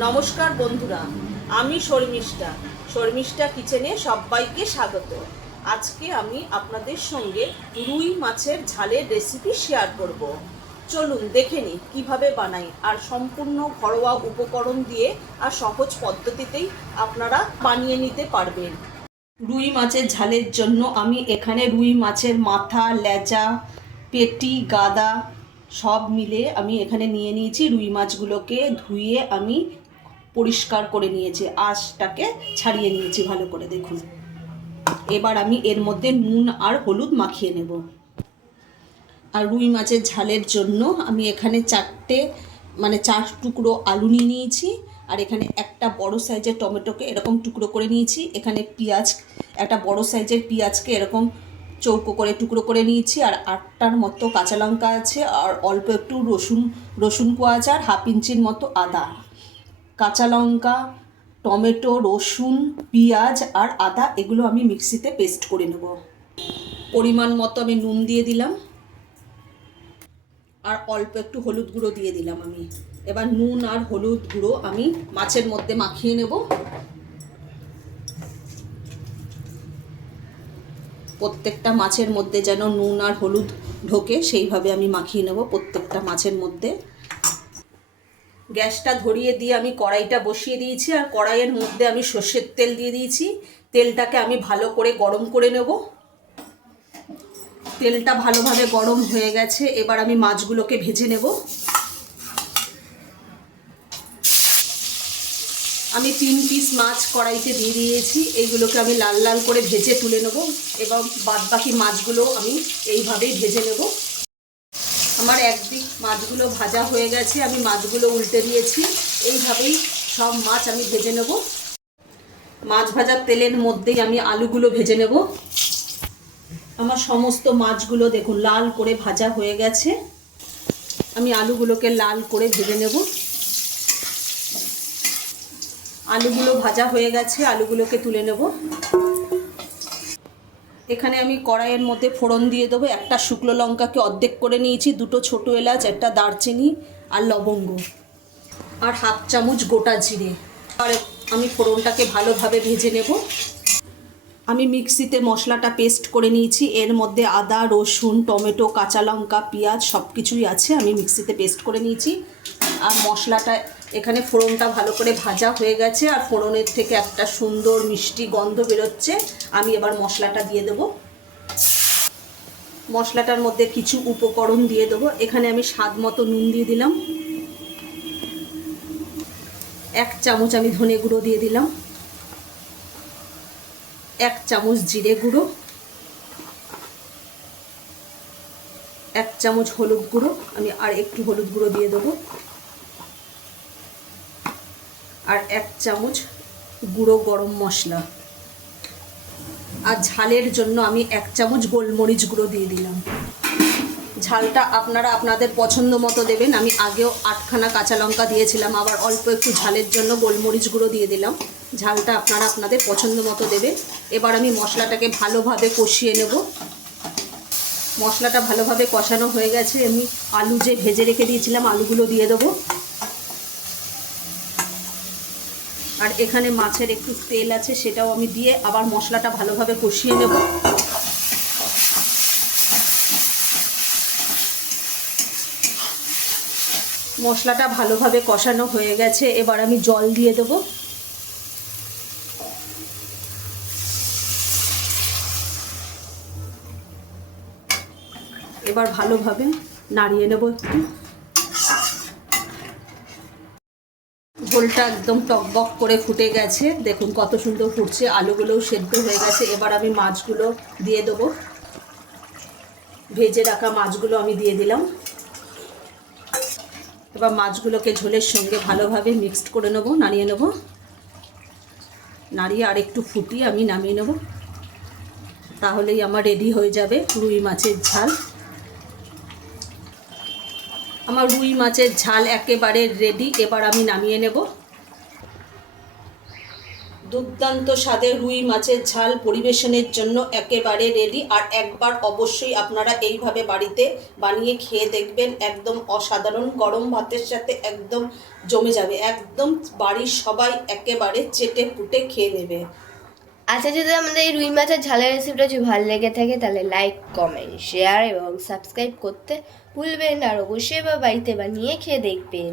নমস্কার বন্ধুরা, আমি শর্মিষ্ঠা কিচেনে সবাইকে স্বাগত। আজকে আমি আপনাদের সঙ্গে রুই মাছের ঝালের রেসিপি শেয়ার করব। চলুন দেখে নিই কীভাবে বানাই, আর সম্পূর্ণ ঘরোয়া উপকরণ দিয়ে আর সহজ পদ্ধতিতেই আপনারা বানিয়ে নিতে পারবেন। রুই মাছের ঝালের জন্য আমি এখানে রুই মাছের মাথা, লেজা, পেটি, গাদা সব মিলে আমি এখানে নিয়ে নিয়েছি। রুই মাছগুলোকে ধুয়ে আমি পরিষ্কার করে নিয়েছি, আঁশটাকে ছাড়িয়ে নিয়েছি ভালো করে। দেখুন, এবার আমি এর মধ্যে নুন আর হলুদ মাখিয়ে নেব। আর রুই মাছের ঝালের জন্য আমি এখানে চার টুকরো আলু নিয়ে নিয়েছি, আর এখানে একটা বড় সাইজের টমেটোকে এরকম টুকরো করে নিয়েছি। এখানে পেঁয়াজ, একটা বড় সাইজের পেঁয়াজকে এরকম চৌকো করে টুকরো করে নিয়েছি, আর 8টার মতো কাঁচা লঙ্কা আছে, আর অল্প একটু রসুন কোয়া আছে, আর হাফ ইঞ্চির মতো আদা। কাঁচা লঙ্কা, টমেটো, রসুন, পেঁয়াজ আর আদা এগুলো আমি মিক্সিতে পেস্ট করে নেব। পরিমাণ মতো আমি নুন দিয়ে দিলাম, আর অল্প একটু হলুদ গুঁড়ো দিয়ে দিলাম আমি। এবার নুন আর হলুদ গুঁড়ো আমি মাছের মধ্যে মাখিয়ে নেব। প্রত্যেকটা মাছের মধ্যে যেন নুন আর হলুদ ঢোকে সেইভাবে আমি মাখিয়ে নেব প্রত্যেকটা মাছের মধ্যে। গ্যাসটা ধরিয়ে দিয়ে আমি কড়াইটা বসিয়ে দিয়েছি, আর কড়াইয়ের মধ্যে আমি সর্ষের তেল দিয়ে দিয়েছি। তেলটাকে আমি ভালো করে গরম করে নেব। তেলটা ভালোভাবে গরম হয়ে গেছে, এবার আমি মাছগুলোকে ভেজে নেব। আমি 3 পিস মাছ কড়াইতে দিয়ে দিয়েছি, এইগুলোকে আমি লাল লাল করে ভেজে তুলে নেব, এবং বাদবাকি মাছগুলো আমি এইভাবেই ভেজে নেব। আমার একদিক মাছগুলো ভাজা হয়ে গেছে, আমি মাছগুলো উল্টে দিয়েছি। এইভাবেই সব মাছ আমি ভেজে নেব। মাছ ভাজার তেলের মধ্যেই আমি আলুগুলো ভেজে নেব। আমার সমস্ত মাছগুলো দেখুন লাল করে ভাজা হয়ে গেছে। আমি আলুগুলোকে লাল করে ভেজে নেব। আলুগুলো ভাজা হয়ে গেছে, আলুগুলোকে তুলে নেব। এখানে আমি কড়াইয়ের মধ্যে ফোড়ন দিয়ে দেবো। একটা শুকনো লঙ্কাকে অর্ধেক করে নিয়েছি, 2টো ছোটো এলাচ, একটা দারচিনি আর লবঙ্গ, আর হাফ চামচ গোটা জিরে। আর আমি ফোড়নটাকে ভালোভাবে ভেজে নেব। আমি মিক্সিতে মশলাটা পেস্ট করে নিয়েছি। এর মধ্যে আদা, রসুন, টমেটো, কাঁচা লঙ্কা, পেঁয়াজ সব কিছুই আছে, আমি মিক্সিতে পেস্ট করে নিয়েছি। আর মশলাটা এখানে ফোড়নটা ভালো করে ভাজা হয়ে গেছে, আর ফোড়নের থেকে একটা সুন্দর মিষ্টি গন্ধ বেরোচ্ছে। আমি এবার মশলাটা দিয়ে দেবো। মশলাটার মধ্যে কিছু উপকরণ দিয়ে দেবো। এখানে আমি স্বাদ মতো নুন দিয়ে দিলাম। 1 চামচ আমি ধনে গুঁড়ো দিয়ে দিলাম। 1 চামচ জিরে গুঁড়ো, 1 চামচ হলুদ গুঁড়ো, আমি আর একটু হলুদ গুঁড়ো দিয়ে দেবো, আর 1 চামচ গুঁড়ো গরম মশলা। আর ঝালের জন্য আমি 1 চামচ গোলমরিচ গুঁড়ো দিয়ে দিলাম। ঝালটা আপনারা আপনাদের পছন্দ মতো দেবেন। আমি আগেও 8খানা কাঁচা লঙ্কা দিয়েছিলাম, আবার অল্প একটু ঝালের জন্য গোলমরিচ গুঁড়ো দিয়ে দিলাম। ঝালটা আপনারা আপনাদের পছন্দ মতো দেবেন। এবার আমি মশলাটাকে ভালোভাবে কষিয়ে নেব। মশলাটা ভালোভাবে কষানো হয়ে গেছে, আমি আলু যে ভেজে রেখে দিয়েছিলাম আলুগুলো দিয়ে দেবো। আর এখানে মাছের একটু তেল আছে, সেটাও আমি দিয়ে আবার মশলাটা ভালোভাবে কষিয়ে নেব। মশলাটা ভালোভাবে কষানো হয়ে গেছে, এবার আমি জল দিয়ে দেব। এবার ভালোভাবে নাড়িয়ে নেব একটু। ঝোলটা একদম টকবক করে ফুটে গেছে, দেখুন কত সুন্দর ফুটছে, আলুগুলোও সেদ্ধ হয়ে গেছে। এবার আমি মাছগুলো দিয়ে দেবো। ভেজে রাখা মাছগুলো আমি দিয়ে দিলাম। এবার মাছগুলোকে ঝোলের সঙ্গে ভালোভাবে মিক্সড করে নেব, নাড়িয়ে নেব। নাড়িয়ে আর একটু ফুটিয়ে আমি নামিয়ে নেব। তাহলেই আমার রেডি হয়ে যাবে রুই মাছের ঝাল। আমার রুই মাছের ঝাল একেবারে রেডি। এবার আমি নামিয়ে নেব। দুর্দান্ত স্বাদের রুই মাছের ঝাল পরিবেশনের জন্য একেবারে রেডি। আর একবার অবশ্যই আপনারা এইভাবে বাড়িতে বানিয়ে খেয়ে দেখবেন, একদম অসাধারণ। গরম ভাতের সাথে একদম জমে যাবে, একদম বাড়ির সবাই একেবারে চেটে পুটে খেয়ে নেবে। আচ্ছা, যদি আমাদের এই রুই মাছের ঝালের রেসিপিটা যদি ভালো লেগে থাকে তাহলে লাইক, কমেন্ট, শেয়ার এবং সাবস্ক্রাইব করতে ভুলবেন না। আর অবশ্যই বাড়িতে বানিয়ে খেয়ে দেখবেন।